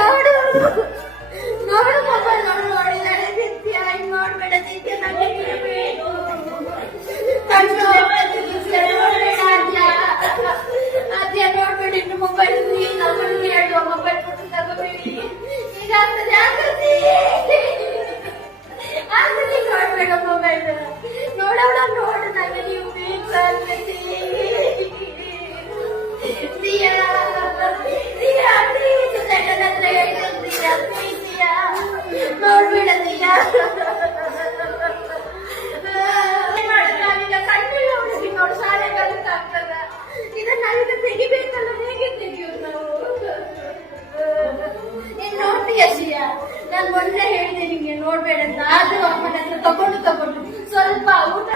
ನೋಡು ನೋಡು ಮೊಬೈಲ್ ನೋಡು ನೋಡಿದಾಳೆ ನಿತ್ಯ ಹಿಂಗ್ ನೋಡ್ಬೇಡ ನಿತ್ಯ ನನಗೆ ಅದ್ಯ ನೋಡ್ಬೇಡಿ ಇನ್ನು ಮೊಬೈಲ್ ಹೇಳುವ ಮೊಬೈಲ್ ಕೊಟ್ಟು ತಗೋಬೇಡಿ ಈಗ ಆಗ್ತದೆ ಆಕೃತಿ ನೋಡ್ಬೇಡ ಮೊಬೈಲ್ ನೋಡೋಣ ನೋಡು ನನಗೆ ನೀವು ಬೇಕು ಆಕೃತಿ ನೋಡ್ಬೇಡ ನೋಡು ಶಾಲೆ ಕಲಿತಾಗ್ತದ ಇದನ್ನ ನಾವೀಗ ತೆಗಿಬೇಕಲ್ಲ ಹೇಗೆ ತೆಗಿಯೋದು ನಾವು ನೀನ್ ನೋಡ್ತೀಯ ಶಿಯ ನಾನು ಮೊನ್ನೆ ಹೇಳಿದೆ ನಿಂಗೆ ನೋಡ್ಬೇಡ ಅಂತ ಆದ್ರೂ ಅಮ್ಮನ ಹತ್ರ ತಗೊಂಡು ಸ್ವಲ್ಪ ಊಟ